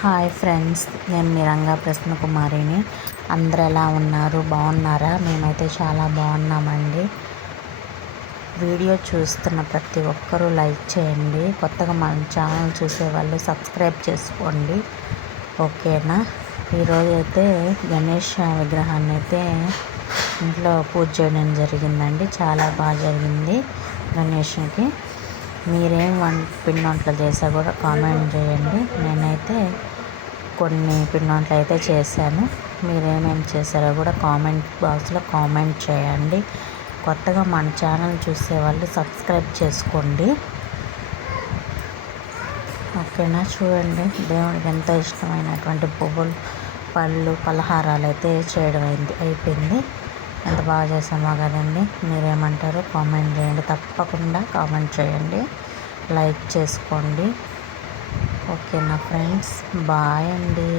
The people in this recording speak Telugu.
హాయ్ ఫ్రెండ్స్, నేను మీ రంగా ప్రసన్న కుమారిని. అందరు ఎలా ఉన్నారు? బాగున్నారా? మేమైతే చాలా బాగున్నామండి. వీడియో చూస్తున్న ప్రతి ఒక్కరూ లైక్ చేయండి. కొత్తగా మన ఛానల్ చూసేవాళ్ళు సబ్స్క్రైబ్ చేసుకోండి, ఓకేనా? ఈరోజు అయితే గణేష్ విగ్రహాన్ని అయితే ఇంట్లో పూజ చేయడం జరిగిందండి. చాలా బాగా జరిగింది గణేష్కి. మీరేం పిండి వంటలు చేసా కూడా కామెంట్ చేయండి. నేనైతే కొన్ని పిండి వంటలు అయితే చేశాను. మీరేమేమి చేశారో కూడా కామెంట్ బాక్స్లో కామెంట్ చేయండి. కొత్తగా మన ఛానల్ చూసేవాళ్ళు సబ్స్క్రైబ్ చేసుకోండి, ఓకేనా? చూడండి, దేవుడికి ఎంతో ఇష్టమైనటువంటి పువ్వులు, పళ్ళు, పలహారాలు అయితే చేయడం అయిపోయింది. ఎంత బాగా చేసామో కదండి. మీరేమంటారో కామెంట్ చేయండి, తప్పకుండా కామెంట్ చేయండి, లైక్ చేసుకోండి, ఓకేనా ఫ్రెండ్స్? బాయ్ అండి.